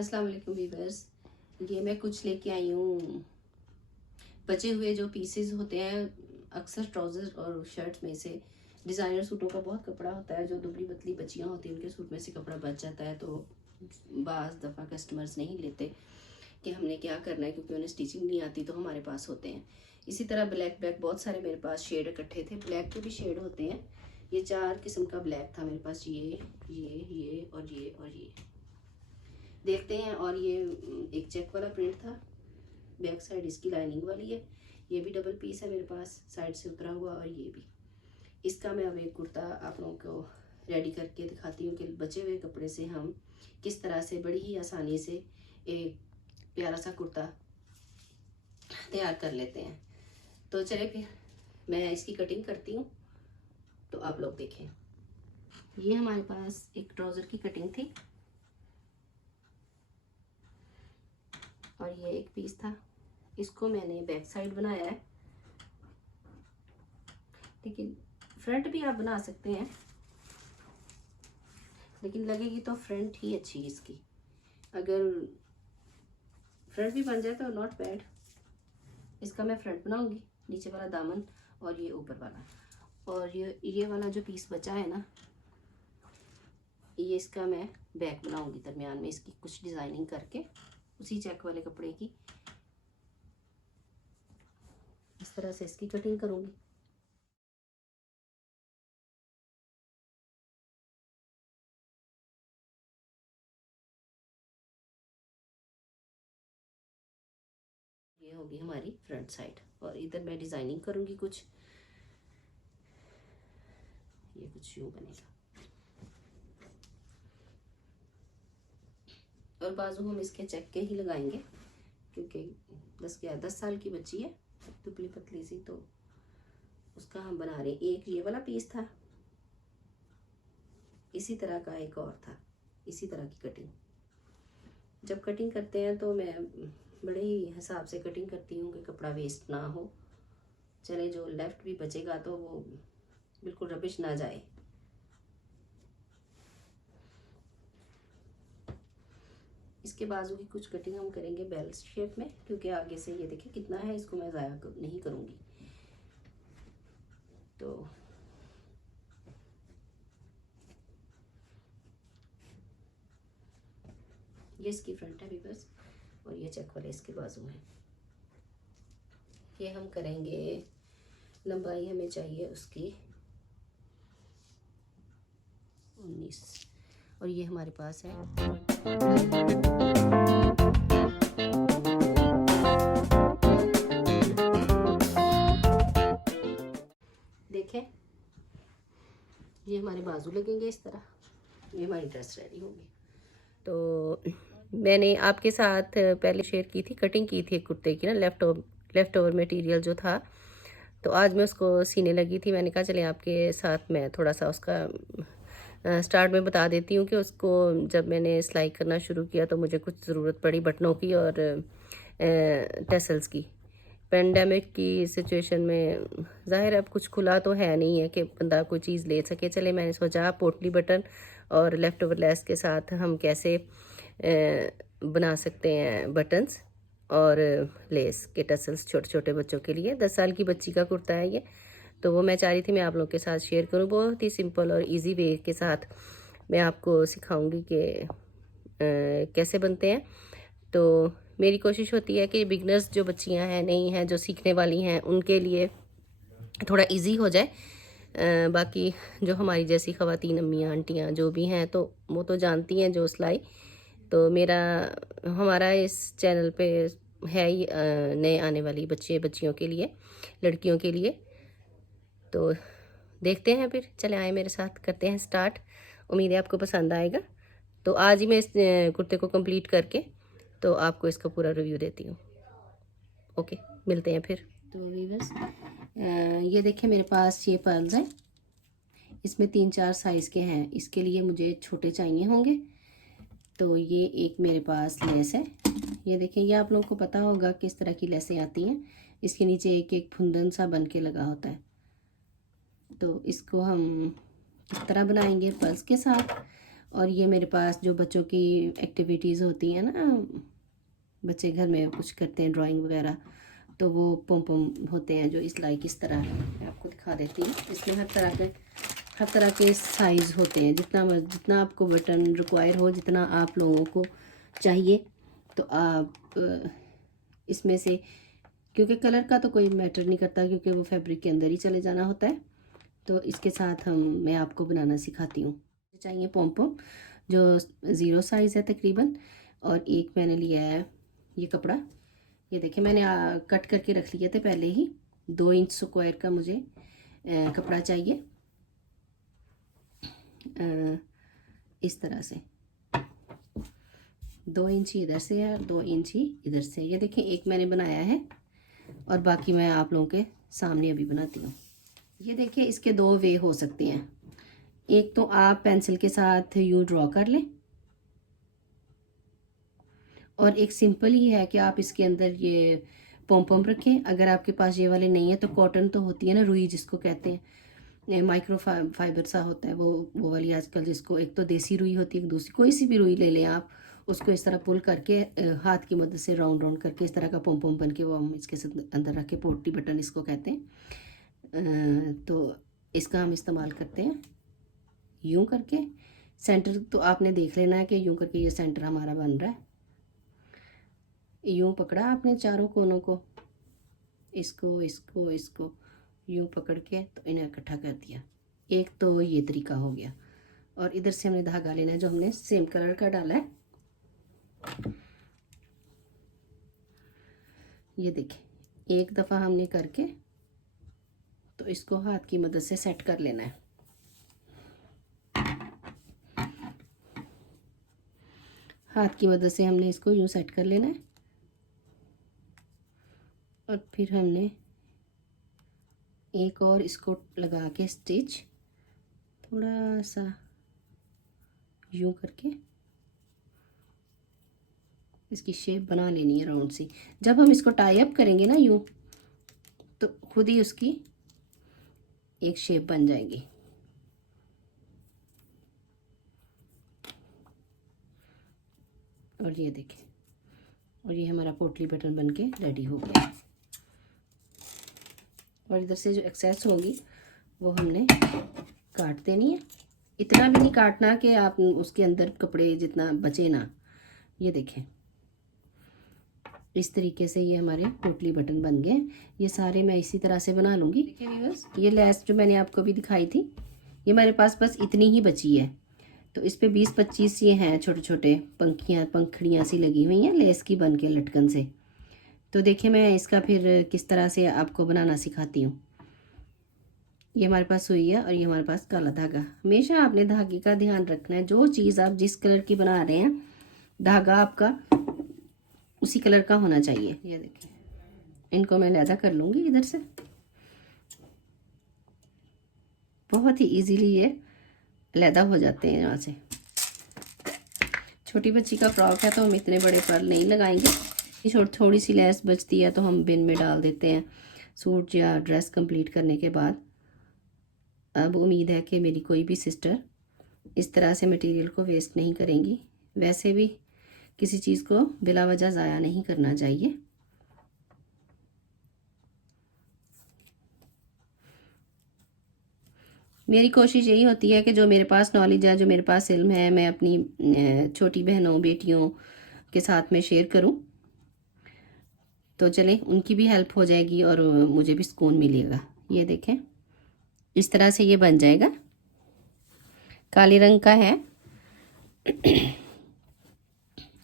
अस्सलाम वालेकुम वीवर्स। ये मैं कुछ लेके आई हूँ बचे हुए जो पीसेस होते हैं अक्सर ट्राउजर और शर्ट में से। डिज़ाइनर सूटों का बहुत कपड़ा होता है, जो दुबली पतली बच्चियाँ होती हैं उनके सूट में से कपड़ा बच जाता है, तो बाज़ दफ़ा कस्टमर्स नहीं लेते कि हमने क्या करना है, क्योंकि उन्हें स्टिचिंग नहीं आती, तो हमारे पास होते हैं। इसी तरह ब्लैक बहुत सारे मेरे पास शेड इकट्ठे थे। ब्लैक के भी शेड होते हैं। ये 4 किस्म का ब्लैक था मेरे पास, ये और ये और ये देखते हैं। और ये एक चेक वाला प्रिंट था, बैक साइड इसकी लाइनिंग वाली है। ये भी डबल पीस है मेरे पास, साइड से उतरा हुआ। और ये भी इसका मैं अब एक कुर्ता आप लोगों को रेडी करके दिखाती हूँ कि बचे हुए कपड़े से हम किस तरह से बड़ी ही आसानी से एक प्यारा सा कुर्ता तैयार कर लेते हैं। तो चले फिर मैं इसकी कटिंग करती हूँ, तो आप लोग देखें। ये हमारे पास एक ट्राउज़र की कटिंग थी और ये एक पीस था। इसको मैंने बैक साइड बनाया है, लेकिन फ्रंट भी आप बना सकते हैं, लेकिन लगेगी तो फ्रंट ही अच्छी है इसकी। अगर फ्रंट भी बन जाए तो नॉट बैड। इसका मैं फ्रंट बनाऊंगी, नीचे वाला दामन और ये ऊपर वाला। और ये वाला जो पीस बचा है ना, ये इसका मैं बैक बनाऊंगी। दरमियान में इसकी कुछ डिज़ाइनिंग करके उसी चेक वाले कपड़े की इस तरह से इसकी कटिंग करूंगी। ये होगी हमारी फ्रंट साइड, और इधर मैं डिज़ाइनिंग करूंगी कुछ। ये कुछ यूँ बनेगा, और बाजू हम इसके चेक के ही लगाएंगे, क्योंकि 10 साल की बच्ची है, दुबली पतली सी, तो उसका हम बना रहे हैं। एक ये वाला पीस था, इसी तरह का एक और था, इसी तरह की कटिंग। जब कटिंग करते हैं तो मैं बड़े ही हिसाब से कटिंग करती हूँ कि कपड़ा वेस्ट ना हो। चले जो लेफ्ट भी बचेगा तो वो बिल्कुल रबिश ना जाए। इसके बाजू की कुछ कटिंग हम करेंगे बेल शेप में, क्योंकि आगे से ये देखिए कितना है, इसको मैं ज़ाया नहीं करूँगी। तो ये इसकी फ्रंट है वीवर्स, और ये चेक वाले इसके बाजू हैं। ये हम करेंगे, लंबाई हमें चाहिए उसकी 19, और ये हमारे पास है। देखें, ये हमारे बाजू लगेंगे इस तरह। ये हमारी ड्रेस रेडी होगी। तो मैंने आपके साथ पहले शेयर की थी, कटिंग की थी कुर्ते की ना, लेफ़्ट ओवर मटेरियल जो था, तो आज मैं उसको सीने लगी थी। मैंने कहा चले आपके साथ मैं थोड़ा सा उसका स्टार्ट में बता देती हूँ कि उसको जब मैंने सिलाई करना शुरू किया तो मुझे कुछ ज़रूरत पड़ी बटनों की और टेसल्स की। पेंडेमिक की सिचुएशन में ज़ाहिर अब कुछ खुला तो है नहीं है कि बंदा कोई चीज़ ले सके। चले मैंने सोचा पोटली बटन और लेफ़्ट ओवर लेस के साथ हम कैसे बना सकते हैं बटन्स और लेस के टसल्स छोटे छोटे बच्चों के लिए। 10 साल की बच्ची का कुर्ता है ये, तो वो मैं चाह रही थी मैं आप लोगों के साथ शेयर करूं। बहुत ही सिंपल और इजी वे के साथ मैं आपको सिखाऊंगी कि कैसे बनते हैं। तो मेरी कोशिश होती है कि बिगनर्स जो बच्चियां हैं, नहीं हैं, जो सीखने वाली हैं, उनके लिए थोड़ा इजी हो जाए। बाकी जो हमारी जैसी ख़वातीन अम्मियाँ आंटियाँ जो भी हैं, तो वो तो जानती हैं जो सिलाई। तो हमारा इस चैनल पे है ही नए आने वाली बच्चियों के लिए, लड़कियों के लिए। तो देखते हैं फिर, चले आए मेरे साथ, करते हैं स्टार्ट। उम्मीद है आपको पसंद आएगा। तो आज ही मैं इस कुर्ते को कंप्लीट करके तो आपको इसका पूरा रिव्यू देती हूँ। ओके, मिलते हैं फिर। तो वीवर्स, ये देखिए मेरे पास ये पर्ल्स हैं, इसमें 3-4 साइज़ के हैं। इसके लिए मुझे छोटे चाहिए होंगे। तो ये एक मेरे पास लेस है, ये देखें, ये आप लोगों को पता होगा किस तरह की लेसें आती हैं। इसके नीचे एक एक फुंदन सा बन के लगा होता है। तो इसको हम किस तरह बनाएंगे पर्ल्स के साथ, और ये मेरे पास जो बच्चों की एक्टिविटीज़ होती हैं ना, बच्चे घर में कुछ करते हैं ड्राइंग वगैरह, तो वो पम पम होते हैं जो इस तरह मैं आपको दिखा देती हूँ। इसमें हर तरह के साइज़ होते हैं, जितना आपको बटन रिक्वायर हो, जितना आप लोगों को चाहिए, तो आप इसमें से, क्योंकि कलर का तो कोई मैटर नहीं करता क्योंकि वो फैब्रिक के अंदर ही चले जाना होता है। तो इसके साथ मैं आपको बनाना सिखाती हूँ। चाहिए पम पम जो 0 साइज़ है तकरीबन, और एक मैंने लिया है ये कपड़ा। ये देखिए मैंने कट करके रख लिए थे पहले ही। 2 इंच स्क्वायर का मुझे कपड़ा चाहिए, इस तरह से 2 इंच इधर से है और 2 इंच ही इधर से। ये देखिए एक मैंने बनाया है और बाकी मैं आप लोगों के सामने अभी बनाती हूँ। ये देखिए इसके 2 वे हो सकते हैं। एक तो आप पेंसिल के साथ यूँ ड्रॉ कर लें, और एक सिंपल ही है कि आप इसके अंदर ये पॉम पॉम रखें। अगर आपके पास ये वाले नहीं है तो कॉटन तो होती है ना, रुई जिसको कहते हैं, माइक्रो फाइबर सा होता है वो वाली आजकल, जिसको एक तो देसी रुई होती है, एक दूसरी कोई सी भी रुई ले लें आप, उसको इस तरह पुल करके हाथ की मदद से राउंड राउंड करके इस तरह का पॉम पॉम बन के वो हम इसके अंदर रख के, पोटली बटन इसको कहते हैं। तो इसका हम इस्तेमाल करते हैं यूँ करके। सेंटर तो आपने देख लेना है कि यूँ करके ये सेंटर हमारा बन रहा है। यूँ पकड़ा आपने चारों कोनों को, इसको यूँ पकड़ के तो इन्हें इकट्ठा कर दिया। एक तो ये तरीका हो गया, और इधर से हमने धागा लेना है जो हमने सेम कलर का डाला है। ये देखिए एक दफ़ा हमने करके तो इसको हाथ की मदद से सेट कर लेना है। हाथ की मदद से हमने इसको यूँ सेट कर लेना है, और फिर हमने एक और इसको लगा के स्टिच थोड़ा सा यूँ करके इसकी शेप बना लेनी है राउंड सी। जब हम इसको टाई अप करेंगे ना यूँ, तो खुद ही उसकी एक शेप बन जाएगी। और ये देखें, और ये हमारा पोटली बटन बनके रेडी हो गया। और इधर से जो एक्सेस होगी वो हमने काट देनी है। इतना भी नहीं काटना कि आप उसके अंदर कपड़े जितना बचे ना। ये देखें इस तरीके से ये हमारे पोटली बटन बन गए। ये सारे मैं इसी तरह से बना लूँगी। देखिए व्यूअर्स, ये लेस जो मैंने आपको भी दिखाई थी, ये मेरे पास बस इतनी ही बची है। तो इस पे 20-25 ये हैं छोटे छोटे पंखड़ियाँ सी लगी हुई हैं लेस की बन के लटकन से। तो देखिए मैं इसका फिर किस तरह से आपको बनाना सिखाती हूँ। ये हमारे पास सुई है और ये हमारे पास काला धागा। हमेशा आपने धागे का ध्यान रखना है। जो चीज़ आप जिस कलर की बना रहे हैं, धागा आपका उसी कलर का होना चाहिए। ये देखिए इनको मैं अलहदा कर लूँगी इधर से। बहुत ही इजीली ये अलहदा हो जाते हैं यहाँ से। छोटी बच्ची का फ्रॉक है तो हम इतने बड़े पर्ल नहीं लगाएंगे। थोड़ी सी लेस बचती है तो हम बिन में डाल देते हैं सूट या ड्रेस कंप्लीट करने के बाद। अब उम्मीद है कि मेरी कोई भी सिस्टर इस तरह से मटेरियल को वेस्ट नहीं करेंगी। वैसे भी किसी चीज़ को बिला वजह ज़ाया नहीं करना चाहिए। मेरी कोशिश यही होती है कि जो मेरे पास नॉलेज है, जो मेरे पास इल्म है, मैं अपनी छोटी बहनों बेटियों के साथ में शेयर करूं। तो चलें उनकी भी हेल्प हो जाएगी और मुझे भी सुकून मिलेगा। ये देखें इस तरह से ये बन जाएगा। काले रंग का है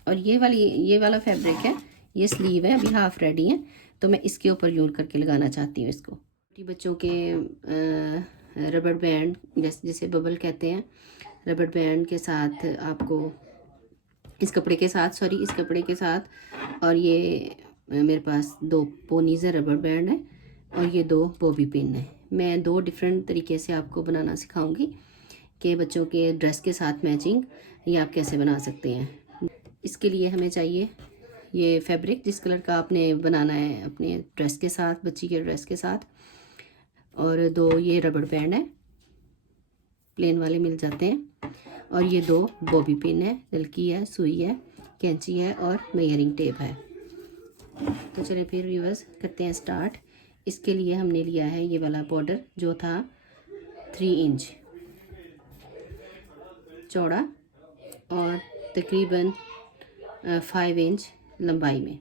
और ये वाला फैब्रिक है, ये स्लीव है, अभी हाफ रेडी है। तो मैं इसके ऊपर यूँ करके लगाना चाहती हूँ इसको। छोटी बच्चों के रबड़ बैंड जिसे बबल कहते हैं, रबड़ बैंड के साथ आपको इस कपड़े के साथ और ये मेरे पास 2 पोनीज है, रबड़ बैंड है, और ये 2 बॉबी पिन है। मैं 2 डिफरेंट तरीके से आपको बनाना सिखाऊंगी कि बच्चों के ड्रेस के साथ मैचिंग ये आप कैसे बना सकते हैं। इसके लिए हमें चाहिए ये फैब्रिक जिस कलर का आपने बनाना है अपने ड्रेस के साथ, बच्ची के ड्रेस के साथ, और 2 ये रबड़ बैंड है, प्लेन वाले मिल जाते हैं। और ये 2 बॉबी पिन है, नलकी है, सुई है, कैंची है और मेजरिंग टेप है। तो चलिए फिर व्यूअर्स करते हैं स्टार्ट। इसके लिए हमने लिया है ये वाला बॉर्डर जो था 3 इंच चौड़ा और तकरीबन 5 इंच लंबाई में।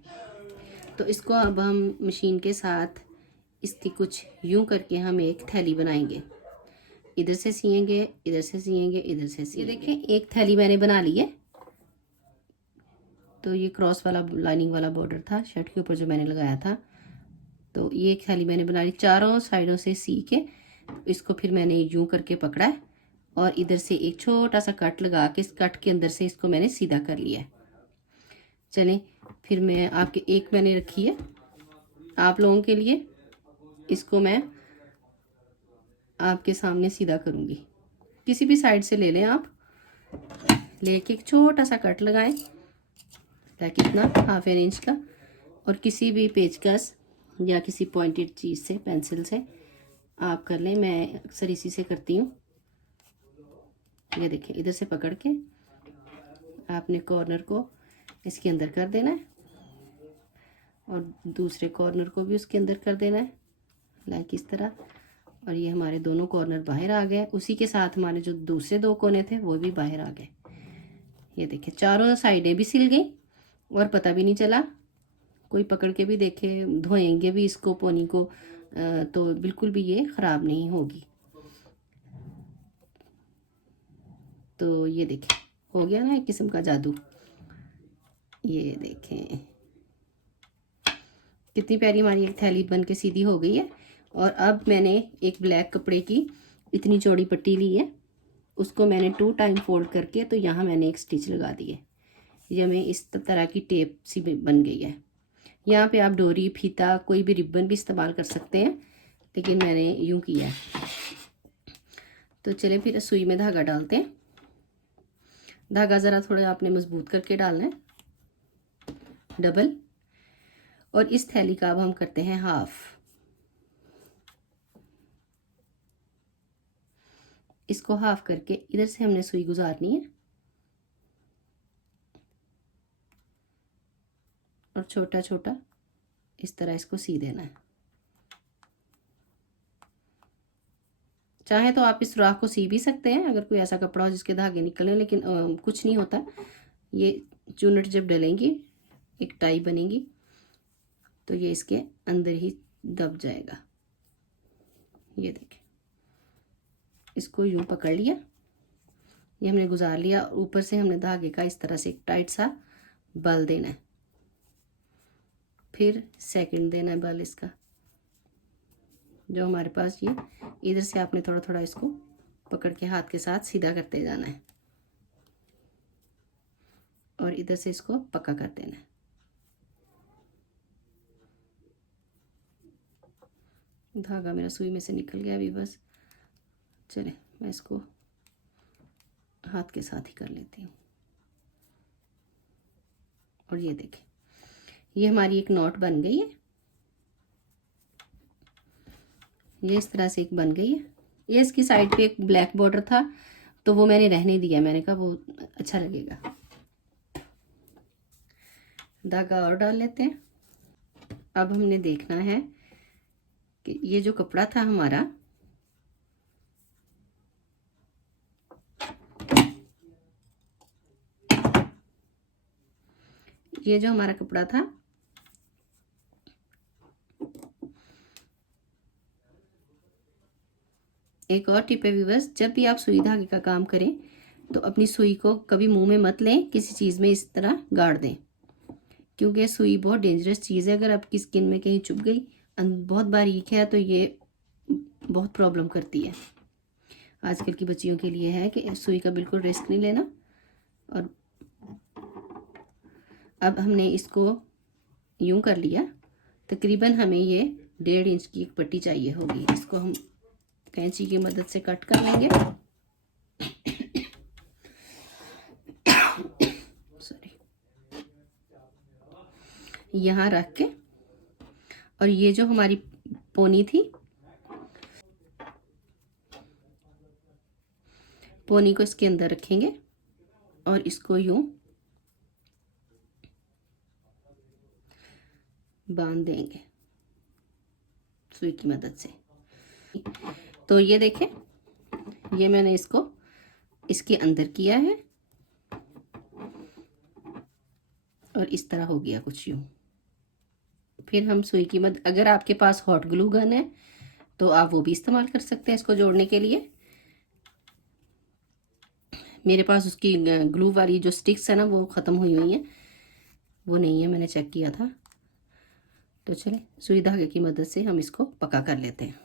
तो इसको अब हम मशीन के साथ इसकी कुछ यूं करके हम एक थैली बनाएंगे। इधर से सिएंगे, इधर से सिएंगे, इधर से सिएंगे। ये देखें एक थैली मैंने बना ली है। तो ये क्रॉस वाला लाइनिंग वाला बॉर्डर था शर्ट के ऊपर जो मैंने लगाया था। तो ये एक थैली मैंने बना ली, चारों साइडों से सी के इसको फिर मैंने यूं करके पकड़ा है और इधर से एक छोटा सा कट लगा के इस कट के अंदर से इसको मैंने सीधा कर लिया है। चलें फिर मैं आपके एक मैंने रखी है आप लोगों के लिए, इसको मैं आपके सामने सीधा करूँगी। किसी भी साइड से ले लें आप, लेके एक छोटा सा कट लगाएं ताकि इतना 1/2 इंच का, और किसी भी पेचकस या किसी पॉइंटेड चीज़ से पेंसिल से आप कर लें। मैं अक्सर इसी से करती हूँ। ये देखिए इधर से पकड़ के आपने कॉर्नर को इसके अंदर कर देना है और दूसरे कॉर्नर को भी उसके अंदर कर देना है लाइक इस तरह। और ये हमारे दोनों कॉर्नर बाहर आ गए। उसी के साथ हमारे जो दूसरे 2 कोने थे वो भी बाहर आ गए। ये देखिए चारों साइडें भी सिल गई और पता भी नहीं चला। कोई पकड़ के भी देखे, धोएंगे भी इसको पोनी को तो बिल्कुल भी ये ख़राब नहीं होगी। तो ये देखें हो गया ना एक किस्म का जादू। ये देखें कितनी प्यारी हमारी एक थैली बन के सीधी हो गई है। और अब मैंने एक ब्लैक कपड़े की इतनी चौड़ी पट्टी ली है, उसको मैंने 2 टाइम फोल्ड करके तो यहाँ मैंने एक स्टिच लगा दी है। ये हमें इस तरह की टेप सी बन गई है। यहाँ पे आप डोरी, फीता, कोई भी रिबन भी इस्तेमाल कर सकते हैं, लेकिन मैंने यूँ किया है। तो चलिए फिर सुई में धागा डालते हैं। धागा ज़रा थोड़ा आपने मजबूत करके डालना है, डबल। और इस थैली का अब हम करते हैं हाफ। इसको हाफ करके इधर से हमने सुई गुजारनी है और छोटा छोटा इस तरह इसको सी देना है। चाहे तो आप इस सुराख को सी भी सकते हैं अगर कोई ऐसा कपड़ा हो जिसके धागे निकले, लेकिन कुछ नहीं होता। ये चूनट जब डलेंगी एक टाई बनेगी तो ये इसके अंदर ही दब जाएगा। ये देखें इसको यूं पकड़ लिया, ये हमने गुजार लिया। ऊपर से हमने धागे का इस तरह से एक टाइट सा बल देना है, फिर सेकंड देना है बल इसका जो हमारे पास ये इधर से आपने थोड़ा थोड़ा इसको पकड़ के हाथ के साथ सीधा करते जाना है और इधर से इसको पक्का कर देना है। धागा मेरा सुई में से निकल गया अभी बस। चले मैं इसको हाथ के साथ ही कर लेती हूँ। और ये देखें ये हमारी एक नॉट बन गई है। ये इस तरह से एक बन गई है। ये इसकी साइड पे एक ब्लैक बॉर्डर था तो वो मैंने रहने दिया, मैंने कहा वो अच्छा लगेगा। धागा और डाल लेते हैं। अब हमने देखना है कि ये जो कपड़ा था हमारा, ये जो हमारा कपड़ा था एक और टिप है व्यूअर्स, जब भी आप सुई धागे का काम करें तो अपनी सुई को कभी मुंह में मत लें, किसी चीज़ में इस तरह गाड़ दें, क्योंकि सुई बहुत डेंजरस चीज़ है। अगर आपकी स्किन में कहीं चुभ गई, बहुत बारीक है, तो ये बहुत प्रॉब्लम करती है। आजकल की बच्चियों के लिए है कि सुई का बिल्कुल रिस्क नहीं लेना। और अब हमने इसको यूं कर लिया, तकरीबन हमें ये 1.5 इंच की एक पट्टी चाहिए होगी। इसको हम कैंची की मदद से कट कर लेंगे। सॉरी, यहाँ रख के, और ये जो हमारी पोनी पोनी को इसके अंदर रखेंगे और इसको यूं बांध देंगे सुई की मदद से। तो ये देखें, ये मैंने इसको इसके अंदर किया है और इस तरह हो गया कुछ यूं। फिर हम सुई की मदद, अगर आपके पास हॉट ग्लू गन है तो आप वो भी इस्तेमाल कर सकते हैं इसको जोड़ने के लिए। मेरे पास उसकी ग्लू वाली जो स्टिक्स है ना वो ख़त्म हुई हुई हैं, वो नहीं है, मैंने चेक किया था। तो चले सुई धागे की मदद से हम इसको पक्का कर लेते हैं।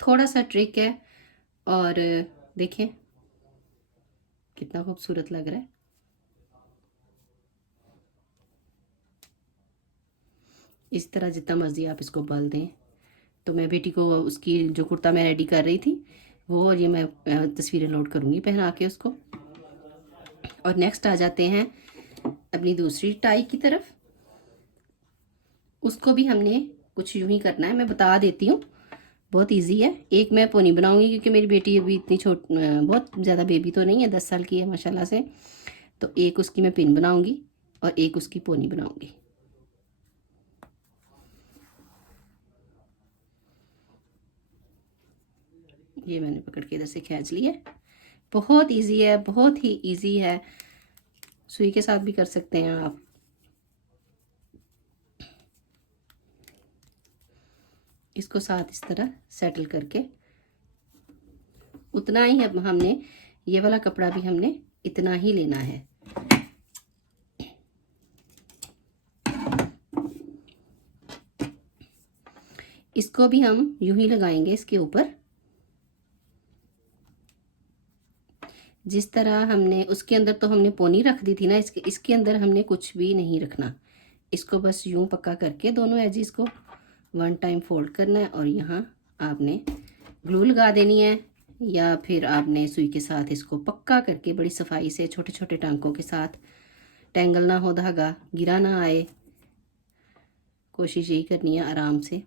थोड़ा सा ट्रिक है और देखें कितना खूबसूरत लग रहा है। इस तरह जितना मर्जी आप इसको बल दें। तो मैं बेटी को उसकी जो कुर्ता मैं रेडी कर रही थी वो, और ये मैं तस्वीरें लोड करूँगी पहना के उसको। और नेक्स्ट आ जाते हैं अपनी दूसरी टाई की तरफ। उसको भी हमने कुछ यूं ही करना है, मैं बता देती हूँ, बहुत इजी है। एक मैं पोनी बनाऊंगी क्योंकि मेरी बेटी अभी इतनी बहुत ज़्यादा बेबी तो नहीं है, 10 साल की है माशाल्लाह से। तो एक उसकी मैं पिन बनाऊंगी और एक उसकी पोनी बनाऊंगी। ये मैंने पकड़ के इधर से खींच लिया। बहुत इजी है, बहुत ही इजी है, सुई के साथ भी कर सकते हैं आप। इसको साथ इस तरह सेटल करके, उतना ही अब हमने ये वाला कपड़ा भी हमने इतना ही लेना है। इसको भी हम यूं ही लगाएंगे इसके ऊपर, जिस तरह हमने उसके अंदर तो हमने पोनी रख दी थी ना, इसके अंदर हमने कुछ भी नहीं रखना। इसको बस यूं पक्का करके दोनों एजिस को 1 टाइम फोल्ड करना है और यहाँ आपने ग्लू लगा देनी है, या फिर आपने सुई के साथ इसको पक्का करके बड़ी सफाई से छोटे छोटे टांकों के साथ, टेंगल ना हो धागा, गिरा ना आए, कोशिश यही करनी है आराम से।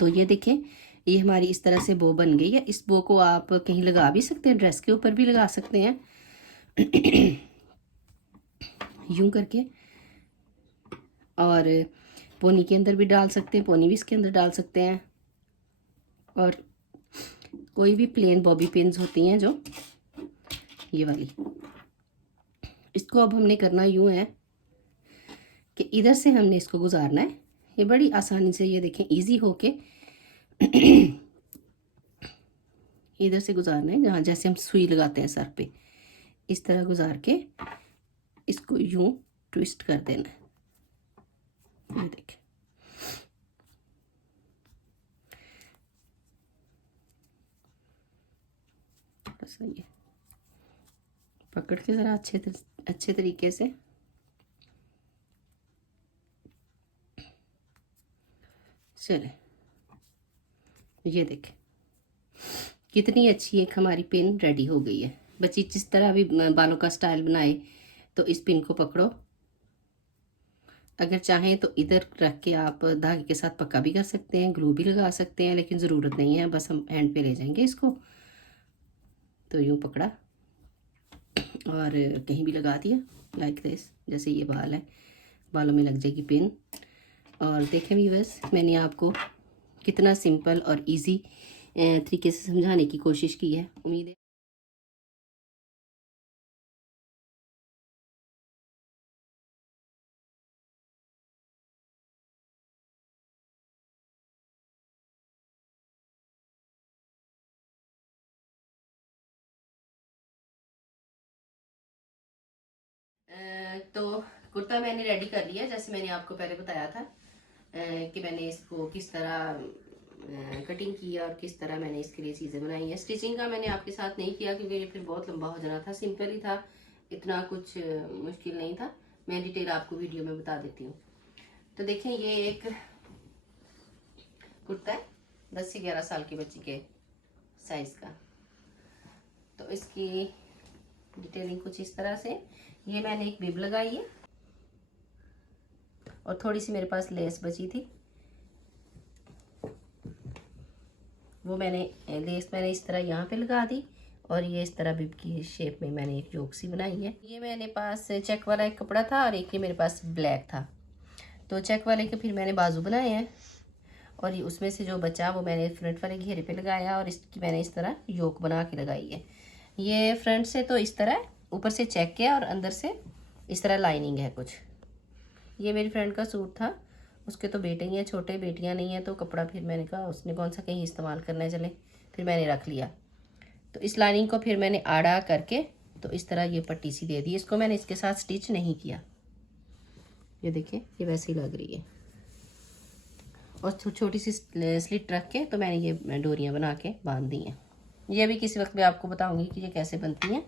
तो ये देखें, ये हमारी इस तरह से बो बन गई है। इस बो को आप कहीं लगा भी सकते हैं, ड्रेस के ऊपर भी लगा सकते हैं यूं करके, और पोनी के अंदर भी डाल सकते हैं, पोनी भी इसके अंदर डाल सकते हैं। और कोई भी प्लेन बॉबी पिन्स होती हैं जो ये वाली, इसको अब हमने करना यूं है कि इधर से हमने इसको गुजारना है। ये बड़ी आसानी से, ये देखें इजी होके इधर से गुजारना है, जहाँ जैसे हम सुई लगाते हैं सर पे, इस तरह गुजार के इसको यूं ट्विस्ट कर देना है। ये देखें, थोड़ा ये पकड़ के ज़रा अच्छे तरीके से चले। ये देखें कितनी अच्छी एक हमारी पिन रेडी हो गई है। बच्ची जिस तरह भी बालों का स्टाइल बनाए तो इस पिन को पकड़ो, अगर चाहें तो इधर रख के आप धागे के साथ पक्का भी कर सकते हैं, ग्लू भी लगा सकते हैं, लेकिन ज़रूरत नहीं है, बस हम हैंड पे ले जाएंगे इसको। तो यूँ पकड़ा और कहीं भी लगा दिया लाइक दिस, जैसे ये बाल है, बालों में लग जाएगी पिन। और देखें व्यूअर्स, मैंने आपको कितना सिंपल और इजी तरीके से समझाने की कोशिश की है। उम्मीद है तो कुर्ता मैंने रेडी कर लिया, जैसे मैंने आपको पहले बताया था कि मैंने इसको किस तरह कटिंग की और किस तरह मैंने इसके लिए चीज़ें बनाई हैं। स्टिचिंग का मैंने आपके साथ नहीं किया क्योंकि ये फिर बहुत लंबा हो जाना था, सिंपल ही था, इतना कुछ मुश्किल नहीं था। मैं डिटेल आपको वीडियो में बता देती हूँ। तो देखें, ये एक कुर्ता है 10 से 11 साल की बच्ची के साइज़ का। तो इसकी डिटेलिंग कुछ इस तरह से, ये मैंने एक बिब लगाई है, और थोड़ी सी मेरे पास लेस बची थी, वो लेस मैंने इस तरह यहाँ पे लगा दी और ये इस तरह बिब की शेप में मैंने एक योक सी बनाई है। ये मेरे पास चेक वाला एक कपड़ा था और एक ये मेरे पास ब्लैक था। तो चेक वाले के फिर मैंने बाजू बनाए हैं और ये उसमें से जो बचा वो मैंने फ्रंट वाले घेरे पे लगाया और इसकी मैंने इस तरह योक बना के लगाई है। ये फ्रंट से तो इस तरह, ऊपर से चेक है और अंदर से इस तरह लाइनिंग है कुछ। ये मेरी फ्रेंड का सूट था, उसके तो बेटे ही हैं छोटे, बेटियां नहीं हैं, तो कपड़ा फिर मैंने कहा उसने कौन सा कहीं इस्तेमाल करना है, चले फिर मैंने रख लिया। तो इस लाइनिंग को फिर मैंने आड़ा करके तो इस तरह ये पट्टी सी दे दी। इसको मैंने इसके साथ स्टिच नहीं किया, ये देखिए ये वैसे ही लग रही है। और छोटी सी स्लिट रख के तो मैंने ये डोरियाँ बना के बांध दी हैं। ये भी किसी वक्त मैं आपको बताऊंगी कि ये कैसे बनती हैं।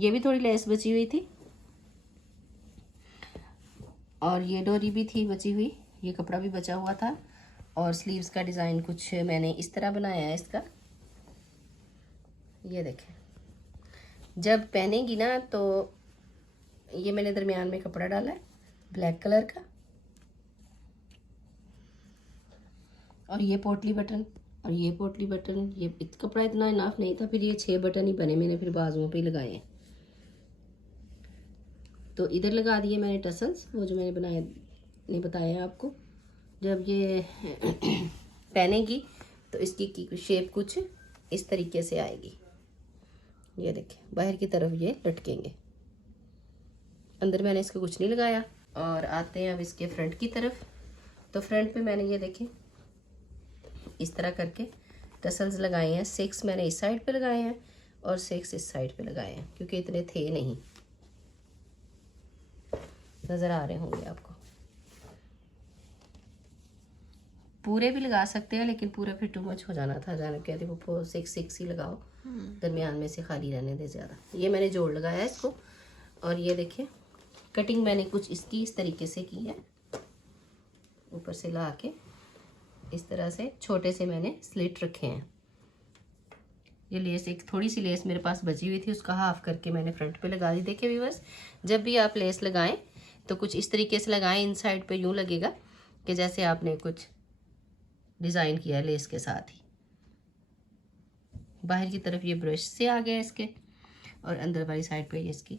ये भी थोड़ी लेस बची हुई थी और ये डोरी भी थी बची हुई, ये कपड़ा भी बचा हुआ था। और स्लीव्स का डिज़ाइन कुछ मैंने इस तरह बनाया है इसका, ये देखें। जब पहनेगी ना तो ये मैंने दरमियान में कपड़ा डाला है ब्लैक कलर का, और ये पोटली बटन और ये पोटली बटन। ये कपड़ा इतना इनाफ नहीं था, फिर ये 6 बटन ही बने, मैंने फिर बाजुओं पे लगाए हैं। तो इधर लगा दिए मैंने टसल्स, वो जो मैंने बनाए नहीं बताया आपको। जब ये पहनेगी तो इसकी शेप कुछ इस तरीके से आएगी, ये देखें बाहर की तरफ ये लटकेंगे। अंदर मैंने इसको कुछ नहीं लगाया। और आते हैं अब इसके फ्रंट की तरफ। तो फ्रंट पे मैंने ये देखें इस तरह करके टसल्स लगाए हैं। 6 मैंने इस साइड पे लगाए हैं और 6 इस साइड पे लगाए हैं, क्योंकि इतने थे नहीं, नज़र आ रहे होंगे आपको। पूरे भी लगा सकते हैं, लेकिन पूरा फिर टू मच हो जाना था। जाने कहते वो 6 ही लगाओ, दरमियान में से खाली रहने दे ज़्यादा। ये मैंने जोड़ लगाया इसको। और ये देखिए कटिंग मैंने कुछ इसकी इस तरीके से की है, ऊपर से ला के इस तरह से छोटे से मैंने स्लिट रखे हैं। ये लेस, एक थोड़ी सी लेस मेरे पास बची हुई थी, उसका हाफ करके मैंने फ्रंट पे लगा दी। देखिए व्यूअर्स, जब भी आप लेस लगाएं तो कुछ इस तरीके से लगाएं, इन साइड पे यूँ लगेगा कि जैसे आपने कुछ डिज़ाइन किया है लेस के साथ ही। बाहर की तरफ ये ब्रश से आ गया इसके, और अंदर वाली साइड पे ये इसकी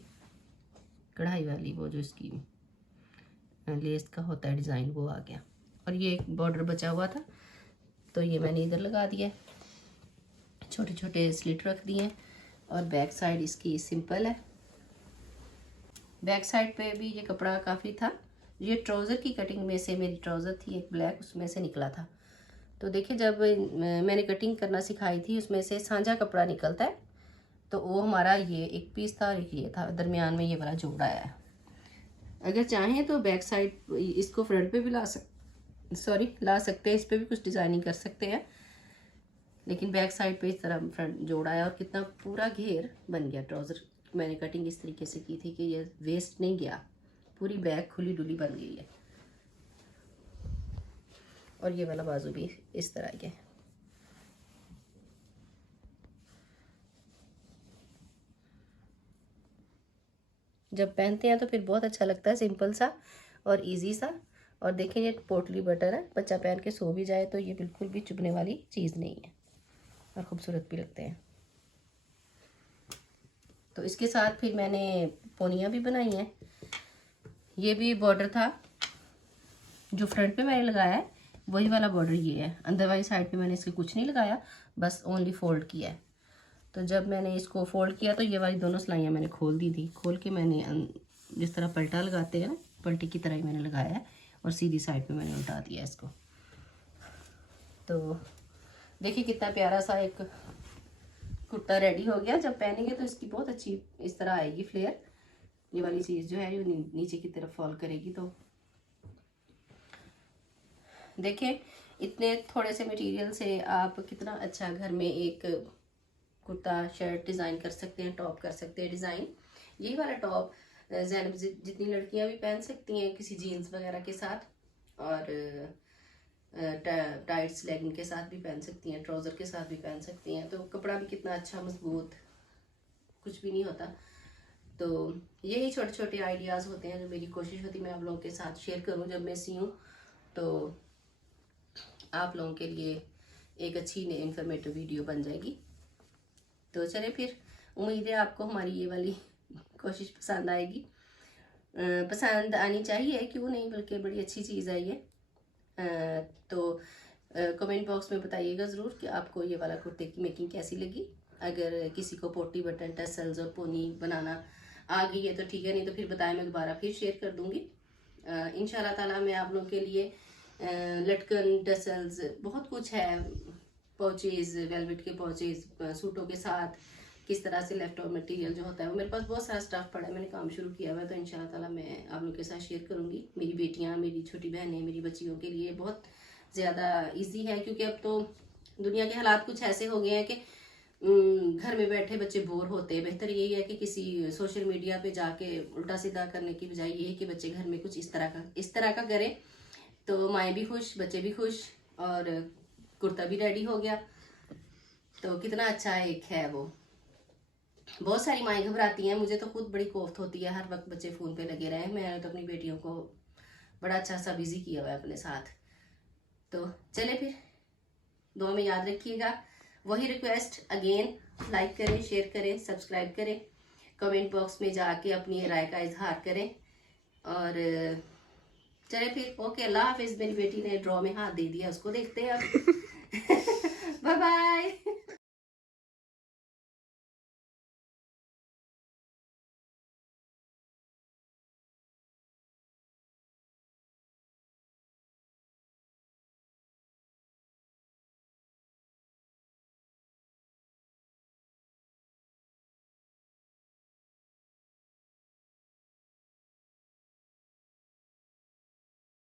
कढ़ाई वाली वो जो इसकी लेस का होता है डिज़ाइन वो आ गया। और ये एक बॉर्डर बचा हुआ था तो ये मैंने इधर लगा दिया, छोटे छोटे स्लिट रख दिए। और बैक साइड इसकी सिंपल है। बैक साइड पे भी ये कपड़ा काफ़ी था। ये ट्राउज़र की कटिंग में से मेरी ट्राउज़र थी एक ब्लैक, उसमें से निकला था। तो देखिए जब मैंने कटिंग करना सिखाई थी उसमें से साझा कपड़ा निकलता है, तो वो हमारा ये एक पीस था और एक ये था, दरमियान में ये वाला जोड़ आया है। अगर चाहें तो बैक साइड इसको फ्रंट पे भी ला सकते हैं, इस पर भी कुछ डिज़ाइनिंग कर सकते हैं। लेकिन बैक साइड पे इस तरह फ्रंट जोड़ आया और कितना पूरा घेर बन गया। ट्राउज़र मैंने कटिंग इस तरीके से की थी कि ये वेस्ट नहीं गया, पूरी बैक खुली डुली बन गई है। और ये वाला बाजू भी इस तरह के। जब पहनते हैं तो फिर बहुत अच्छा लगता है, सिंपल सा और इजी सा। और देखें ये पोटली बटन है, बच्चा पहन के सो भी जाए तो ये बिल्कुल भी चुभने वाली चीज़ नहीं है और खूबसूरत भी लगते हैं। तो इसके साथ फिर मैंने पोनियाँ भी बनाई हैं। ये भी बॉर्डर था जो फ्रंट पे मैंने लगाया है, वही वाला बॉर्डर ये है। अंदर वाली साइड पे मैंने इसके कुछ नहीं लगाया, बस ओनली फोल्ड किया है। तो जब मैंने इसको फोल्ड किया तो ये वाली दोनों सिलाइयाँ मैंने खोल दी थी। खोल के मैंने जिस तरह पलटा लगाते हैं ना, पलटी की तरह ही मैंने लगाया है और सीधी साइड पे मैंने उल्टा दिया इसको। तो देखिए कितना प्यारा सा एक कुर्ता रेडी हो गया। जब पहनेंगे तो इसकी बहुत अच्छी इस तरह आएगी फ्लेयर। ये वाली चीज़ जो है ये नीचे की तरफ फॉल करेगी। तो देखें इतने थोड़े से मटेरियल से आप कितना अच्छा घर में एक कुर्ता शर्ट डिज़ाइन कर सकते हैं, टॉप कर सकते हैं डिज़ाइन। यही वाला टॉप ज़ैनब जितनी लड़कियां भी पहन सकती हैं किसी जीन्स वगैरह के साथ, और टाइट्स लेगिंग के साथ भी पहन सकती हैं, ट्राउज़र के साथ भी पहन सकती हैं। तो कपड़ा भी कितना अच्छा मजबूत, कुछ भी नहीं होता। तो यही छोटे छोटे आइडियाज़ होते हैं जो मेरी कोशिश होती है मैं आप लोगों के साथ शेयर करूं जब मैं सीऊँ, तो आप लोगों के लिए एक अच्छी इंफॉर्मेटिव वीडियो बन जाएगी। तो चले फिर, उम्मीद है आपको हमारी ये वाली कोशिश पसंद आएगी। पसंद आनी चाहिए, क्यों नहीं, बल्कि बड़ी अच्छी चीज़ है ये। तो कमेंट बॉक्स में बताइएगा ज़रूर कि आपको ये वाला कुर्ते की मेकिंग कैसी लगी। अगर किसी को पोटी बटन टसल्स और पोनी बनाना आ गई है तो ठीक है, नहीं तो फिर बताएं, मैं दोबारा फिर शेयर कर दूँगी। इंशाल्लाह ताला मैं आप लोगों के लिए लटकन टसल्स बहुत कुछ है, पॉचेज़, वेलवेट के पॉचेज़ सूटों के साथ किस तरह से लेफ्ट ओवर मटेरियल जो होता है वो मेरे पास बहुत सारा स्टफ पड़ा है, मैंने काम शुरू किया हुआ है। तो इंशाल्लाह ताला मैं आप लोगों के साथ शेयर करूँगी। मेरी बेटियाँ, मेरी छोटी बहनें, मेरी बच्चियों के लिए बहुत ज़्यादा इजी है, क्योंकि अब तो दुनिया के हालात कुछ ऐसे हो गए हैं कि घर में बैठे बच्चे बोर होते हैं। बेहतर यही है कि किसी सोशल मीडिया पे जाके उल्टा सीधा करने की बजाय ये है कि बच्चे घर में कुछ इस तरह का करें, तो माएँ भी खुश, बच्चे भी खुश, और कुर्ता भी रेडी हो गया। तो कितना अच्छा एक है वो। बहुत सारी माएँ घबराती हैं, मुझे तो खुद बड़ी कोफ्त होती है हर वक्त बच्चे फ़ोन पे लगे रहे। मैंने तो अपनी बेटियों को बड़ा अच्छा सा बिजी किया हुआ है अपने साथ। तो चले फिर, दुआ में याद रखिएगा। वही रिक्वेस्ट अगेन, लाइक करें, शेयर करें, सब्सक्राइब करें, कमेंट बॉक्स में जाके अपनी राय का इजहार करें। और चले फिर, ओके, अल्लाह हाफिज़। मेरी बेटी ने ड्रॉ में हाथ दे दिया, उसको देखते हैं अब। Bye bye.